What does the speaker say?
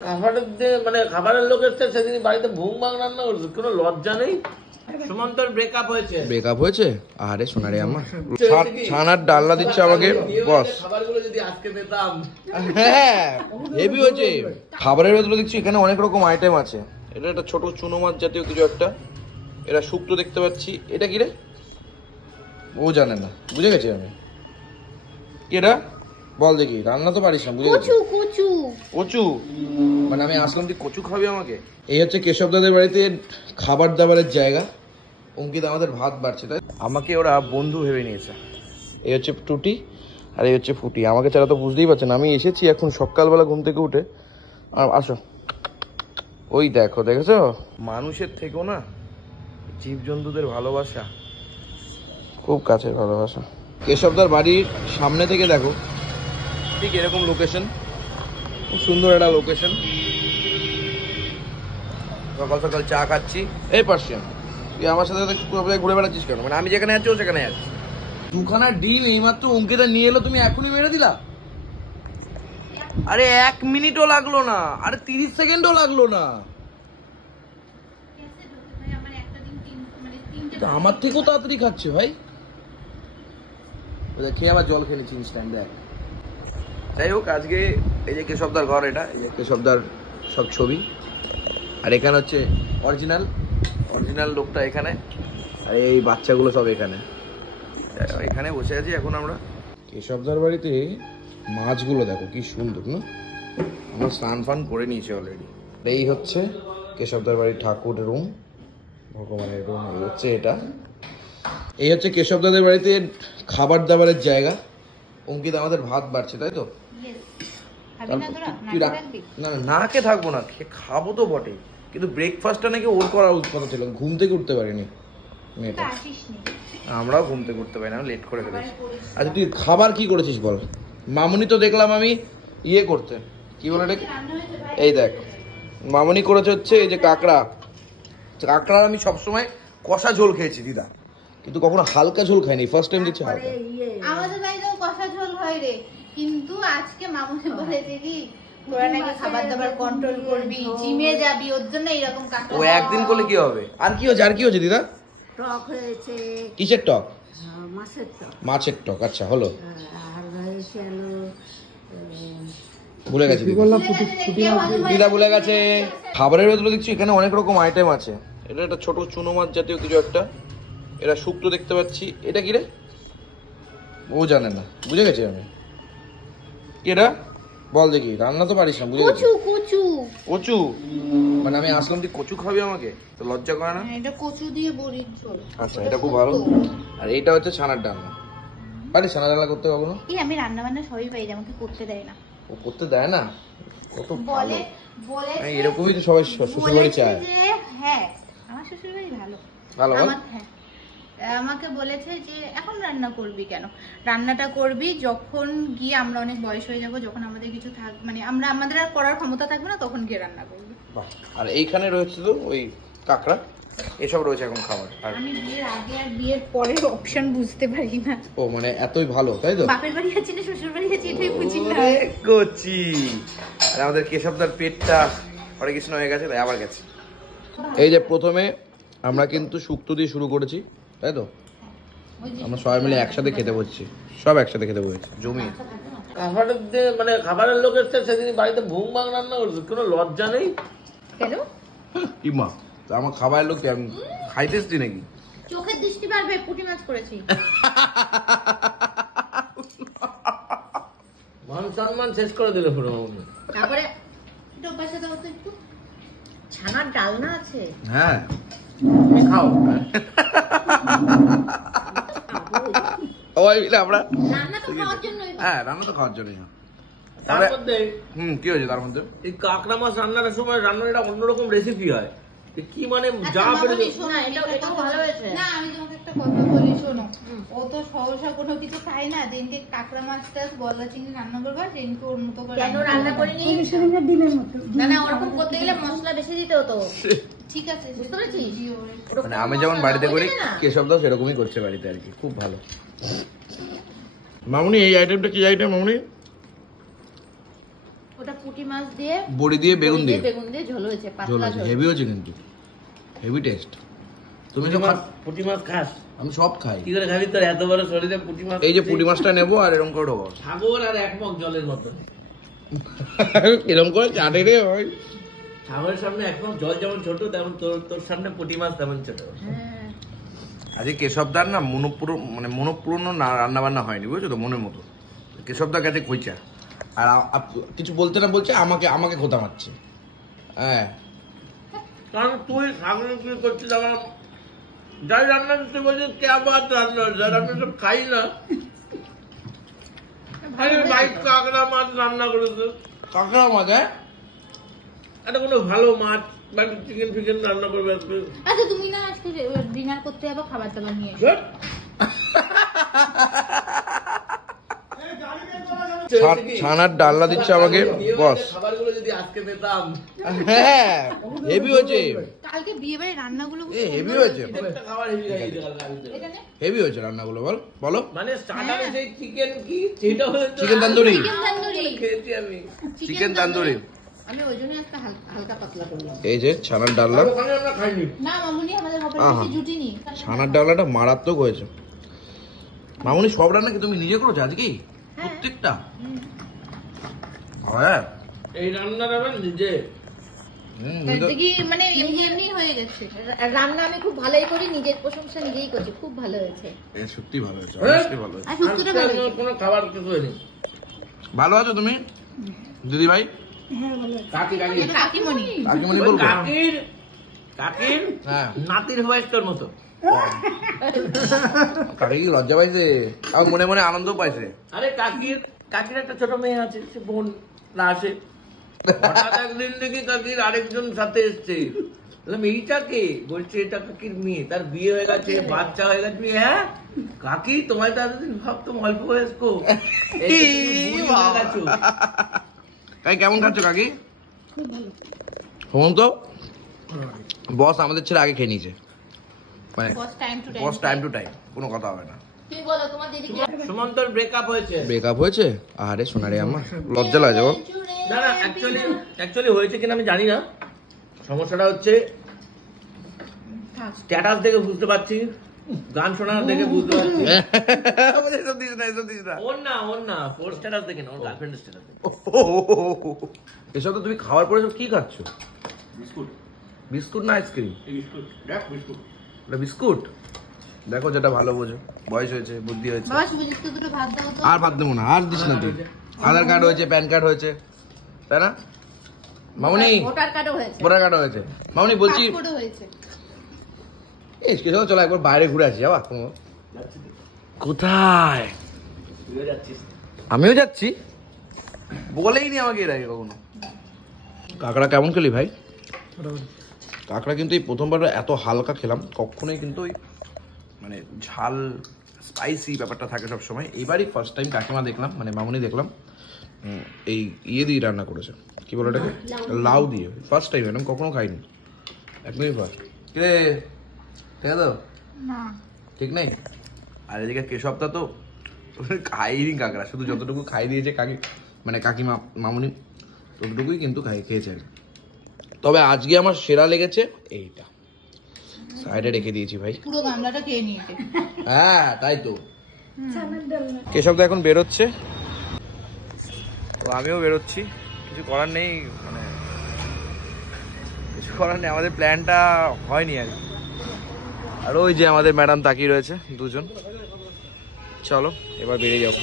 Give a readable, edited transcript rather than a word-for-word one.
খাবারের লোক এসছে সেদিন বাড়িতে ভুং ভাং রান্না করছে, কোনো লজ্জা নেই। সুমন্তর ব্রেকআপ হয়েছে। আরে সোনারে আমার ছানার ডালনা দিচ্ছে আমাকে বস। খাবারগুলো যদি আজকে পেতাম। হ্যাঁ হেভি হয়েছে। খাবারের ভেতরে দেখছি এখানে অনেক রকম আইটেম আছে। এটা একটা ছোট চুনো মাছ জাতীয় কিছু একটা, এটা শুক্তো দেখতে পাচ্ছি। এটা কি রে? ও জানে না, বুঝে গেছি আমি। এটা বল দেখি, রান্না তো পারিস না, বুঝে গেছি। কচু মানে আমি আসলাম তুই কচু খাবি আমাকে? এই হচ্ছে কেশব দাদের বাড়িতে খাবার দাবারের জায়গা। অঙ্কিত আমাদের ভাত বাড়ছে, তাই আমাকে ওরা বন্ধু ভেবে নিয়েছে। এই হচ্ছে টুটি আর এই হচ্ছে ফুটি। আমাকে ছাড়া তো বুঝতেই পারছেন। আমি এসেছি এখন সকালবেলা ঘুম থেকে উঠে। আসো, ওই দেখো, দেখেছো মানুষের থেকেও না জীবজন্তুদের ভালোবাসা খুব কাছের ভালোবাসা। কেশবদার বাড়ির সামনে থেকে দেখো ঠিক এরকম লোকেশন, খুব সুন্দর একটা লোকেশন। সকাল সকাল চা খাচ্ছি। এই পার্সিয়ান, তুই আমার সাথে ঘুরে বেড়াচ্ছিস কেন? মানে আমি যেখানে যাচ্ছি ও সেখানে যাচ্ছি। দুখানা ডিম এইমাত্র অঙ্কিতা নিয়ে এলো, তুমি এখনই মেরে দিলা? আরে 1 মিনিটও লাগলো না, আরে 30 সেকেন্ডও লাগলো না। আমার থেকেও তাড়াতাড়ি খাচ্ছে ভাই। খেয়ে আবার জল খেয়ে নিচ্ছি ইনস্ট্যান্ট। দেখ, যাই হোক, আজকে এই যে কেশবদার ঘর, এটা এই যে কেশবদার সব ছবি। আর এখানে হচ্ছে অরিজিনাল লোকটা এখানে, আর এই বাচ্চাগুলো সব এখানে। এখানে বসে আছি এখন আমরা। কেশবদার বাড়িতে মাছগুলো দেখো কি সুন্দর না? আমরা স্নান ফান করে নিয়েছি অলরেডি। এই হচ্ছে কেশবদার বাড়ির ঠাকুরের রুম, ভগবানের রুম। এই হচ্ছে এটা। এই হচ্ছে কেশবদাদের বাড়িতে খাবার দাবারের জায়গা। অঙ্কিত আমাদের ভাত বাড়ছে, তাই তো? না না খেয়ে থাকবো না, খাবো তো বটে, কিন্তু ব্রেকফাস্টটা নাকি ওর করার কথা ছিল। ঘুম থেকে উঠতে পারিনি মেয়েটা। আমরাও ঘুম থেকে উঠতে পারি না, লেট করে ফেলেছি। আচ্ছা তুই খাবার কি করেছিস বল? মামুনি তো দেখলাম আমি ইয়ে করতে, কি বলে এটা, এই দেখ মামুনি করেছে হচ্ছে এই যে কাঁকড়া। আমি সবসময় কষা ঝোল খেয়েছি দিদা, কিন্তু কখনো হালকা ঝোল খাইনি, ফার্স্ট টাইম দিচ্ছি হালকা। আমাদের বাড়িতেও কষা ঝোল হয় রে, কিন্তু আজকে মামুনি বলেছে কি তোরা নাকি খাবার দাবার কন্ট্রোল করবি, জিমে যাবি, ওর জন্য এইরকম কাঁকড়া। ও একদিন করলে কি হবে? আর কি হচ্ছে দিদা? টক হয়েছে। কিসের টক? মাছের টক। আচ্ছা হলো, আর হয়েছে ভুলে গেছি দিদা, ভুলে গেছে। খাবারের ভেতরে দেখছি এখানে অনেক রকম আইটেম আছে। এটা একটা ছোট চুনো মাছ জাতীয় কিছু একটা, এটা শুক্তো দেখতে পাচ্ছি। এটা কি রে? ও জানে না, বুঝে গেছি আমি। এটা বল দেখি, রান্না তো পারিস না, বুঝে গেছি। কচু মানে আমি আসলাম তুই কচু খাবি আমাকে? তো লজ্জা করে না? এটা কচু দিয়ে বড়ির ঝোল। আচ্ছা এটা খুব ভালো। আর এইটা হচ্ছে ছানার ডালনা। পারিস ছানার ডালনা করতে কখনো? আমি রান্না বান্না সবই পারি, আমাকে করতে দেয় না। ও করতে দেয় না? কত বলে এরকমই তো সবাই শ্বশুর বাড়ি চায়। হ্যাঁ আমার শ্বশুর বাড়ি ভালো। হ্যাঁ আমাকে বলেছে যে এখন রান্না করবি কেন, রান্নাটা করবি যখন গিয়ে আমরা অনেক বয়স হয়ে যাবো, যখন আমাদের কিছু মানে আমাদের আর করার ক্ষমতা থাকবে না, তখন গিয়ে রান্না করবি। আর এইখানে রয়েছে তো ওই কাঁকড়া, এসব রয়েছে এখন খাবার। আর আমি বিয়ের আগে আর বিয়ের পরের অপশন বুঝতে পারি না। ও মানে এতই ভালো, তাই তো? বাপের বাড়ি আছি না শ্বশুর বাড়ি আছি এটাই বুঝি না। কচি আর আমাদের কেশবদার পেটটা হরে কৃষ্ণ হয়ে গেছে, তাই আবার গেছে। এই যে প্রথমে আমরা কিন্তু শুক্তো দিয়ে শুরু করেছি, তাই তো? আমরা সবাই মিলে একসাথে খেতে বসছি, সব একসাথে খেতে বসেছি জমিয়ে। খাবারের লোক এসছে সেদিন বাড়িতে ভুং ভাং রান্না করছে, কোনো লজ্জা নেই। কেন কি মা, আমার খাবারের লোক খাইতেছি নাকি? চোখের দৃষ্টি বাড়বে, পুঁটি মাছ করেছি। মান সম্মান শেষ করে দিলে পুরো। তারপরে একটু পাশে দাও তো, একটু ছানার ডালনা আছে। হ্যাঁ খাও। আমরা রান্না তো খাওয়ার জন্যই। হ্যাঁ রান্না তো খাওয়ার জন্যই। তার মধ্যে কি হয়েছে তার মধ্যে? এই কাঁকড়া মাছ রান্নার সময় রান্নার একটা অন্যরকম রেসিপি হয়, কি মানে যা পেরে। এটা ভালো হয়েছে না। আমি তোমাকে একটা কথা বলি শোনো, ও তো সহসা কোনো কিছু খায় না। যেদিনকে কাঁকড়া মাছটা গলদা চিংড়ি রান্না করবা, সেদিনকে ওর মতো করে কেন রান্না করিনি। না না, ওরকম করতে গেলে মশলা বেশি দিতে হতো। ঠিক আছে, বুঝতে পেরেছিস? মানে আমি যেমন বাড়িতে করি, কেশবদা সেরকমই করছে বাড়িতে আর কি, খুব ভালো। মামুনি এই আইটেমটা কি আইটেম মামুনি? ওটা পুঁটি মাছ দিয়ে বড়ি দিয়ে বেগুন দিয়ে ঝোল হয়েছে, ঝোল পাতলা আছে, ঝোল। হেভি হয়েছে কিন্তু, হেভি টেস্ট। তুমি পুঁটি মাছ খাস? আমি সব খাই। কি করে খাবি? তোর এত বড় শরীরে পুঁটি মাছ। এই যে পুঁটি মাছটা নেবো আর এরকম করে ঢোকাবো। সাগর আর এক মগ জলের মতো। এরকম করে চাটে রে ভাই। সাগরের সামনে এক মগ জল যেমন ছোট, তেমন তোর সামনে পুঁটি মাছ তেমন ছোট। আজকে কেশবদার না মনোপূর্ণ রান্না বান্না হয়নি, বুঝছো তো, মনের মতো। কেশবদার কাছে কইচা আর কিছু বলতে না বলছে, আমাকে খোঁতা মারছে। হ্যাঁ, কারণ তুই সাগরে কি করছিস? আমার যাই রান্না করতে বলছিস কে আবার রান্না, যাই রান্না সব খাই না। ভাই কাঁকড়া মাছ রান্না করেছে। কাঁকড়া মাছ? হ্যাঁ, একটা কোনো ভালো মাছ বা চিকেন ফিকেন রান্না করবে আজকে। আচ্ছা তুমি না আজকে ডিনার করতে যাবো, খাবার দাবার নিয়ে এসো। ছানার ডালনা দিচ্ছে আমাকে বস। খাবারগুলো যদি আজকে পেতাম। হ্যাঁ, হেভি হয়েছে। কালকে বিয়ে বাড়ি রান্নাগুলো হেভি হয়েছে, একটা খাবার হেভি খাইয়েছে কালকে আমি তো। এখানে হেভি হয়েছে রান্নাগুলো। বলো মানে স্টার্টারে সেই চিকেন কি সেটা হয়েছে। চিকেন তান্দুরি খেয়েছি আমি। চিকেন তান্দুরি। আমি ওই জন্য একটা হালকা পাতলা করলাম। এই যে ছানার ডালনা, ওখানে আমরা খাইনি। না মামুনি আমাদের হোটেলে আহা। কিছু জুটিনি। ছানার ডালনাটা মারাত্মক হয়েছে। মামুনি সব রান্না কি তুমি নিজে করেছো আজকেই? প্রত্যেকটা? হ্যাঁ, এই রান্নাটা আবার নিজে। দেখি মানে এমনি হয়ে গেছে। রান্না আমি খুব ভালোই করি, নিজের প্রশংসা নিজেই করছি, খুব ভালো হয়েছে। সত্যি ভালো হয়েছে, honestly ভালো হয়েছে। আর সুস্থটা ভালো হয়েছে। কোনো খাবার কিছু হয়নি। ভালো আছো তুমি দিদি ভাই? কাকিমণি কাকিমণি বলবো? কাকির হ্যাঁ, নাতির বয়সটার মতো। কাকি কি লজ্জা পাইছে আর মনে মনে আনন্দ পাইছে? আরে কাকির একটা ছোট মেয়ে আছে, সে বোন না আসে। হঠাৎ একদিন দেখি কাকির আরেকজন সাথে এসছে। বললাম এইটা কে? বলছে এটা কাকির মেয়ে, তার বিয়ে হয়ে গেছে, বাচ্চা হয়ে গেছে। হ্যাঁ কাকি, তোমায় তো এতদিন ভাবতাম অল্প বয়স্ক। কাকি কেমন খাচ্ছ কাকি? শুনুন তো, বস আমাদের ছেলে আগে খেয়ে নিয়েছে, মানে বস টাইম টু টাইম, কোনো কথা হবে না। তুই বলো তোমার দিদি কি? সুমন্তর ব্রেকআপ হয়েছে। ব্রেকআপ হয়েছে? আরে সোনারে আমার লজ্জা লাগে বল। না না, অ্যাকচুয়ালি হয়েছে কিনা আমি জানি না। সমস্যাটা হচ্ছে স্ট্যাটাস দেখে বুঝতে পারছি, গান শোনা দেখে বুঝতে পারছি। এসব দিস না, এসব দিস না। ওর না ওর স্ট্যাটাস দেখে না, ওর গার্লফ্রেন্ডের স্ট্যাটাস দেখে। এসব তো তুমি খাওয়ার পরে সব কি খাচ্ছ? বিস্কুট না আইসক্রিম? বিস্কুট। দেখো যেটা ভালো বোঝো, বয়স হয়েছে, বুদ্ধি হয়েছে। বাবা শুভ জিনিস দুটো ভাত দাও তো। আর ভাত দেবো না, আর দিস না তুই। আধার কার্ড হয়েছে, প্যান কার্ড হয়েছে, তাই না মামুনি? ভোটার কার্ডও হয়েছে। ভোটার কার্ড হয়েছে। মামুনি বলছি পাসপোর্টও হয়েছে। এই কেসব চলো একবার বাইরে ঘুরে আসি। যাবা? কোথায়? তুইও যাচ্ছিস? আমিও যাচ্ছি, বলেই নি আমাকে এর আগে কখনো। কাঁকড়া কেমন খেলি ভাই? কাঁকড়া কিন্তু এই প্রথমবার এত হালকা খেলাম, কখনোই কিন্তু ওই মানে ঝাল স্পাইসি ব্যাপারটা থাকে সব সময়। এইবারই ফার্স্ট টাইম কাকিমা দেখলাম, মানে মামুনি দেখলাম এই ইয়ে দিয়ে রান্না করেছে, কি বলে ওটাকে, লাউ দিয়ে। ফার্স্ট টাইম এরকম কখনো খাইনি, একদমই ফার্স্ট। কে ঠিক আছে না ঠিক নেই। আর এদিকে কেশবটা তো খাইনি কাঁকড়া, শুধু যতটুকু খাই দিয়েছে মানে কাকিমা মামুনি, ততটুকুই কিন্তু খেয়েছে। তবে আজকে আমার সেরা লেগেছে এইটা, সাইডে রেখে দিয়েছি ভাই, পুরো গামলাটা খেয়ে নিয়েছে। হ্যাঁ তাই তো। কেশব তো এখন বেরোচ্ছে, তো আমিও বেরোচ্ছি, কিছু করার নেই, মানে কিছু করার নেই, আমাদের প্ল্যানটা হয়নি আর কি। আর ওই যে আমাদের ম্যাডাম তাকিয়ে রয়েছে দুজন। চলো এবার বেরিয়ে যাবো।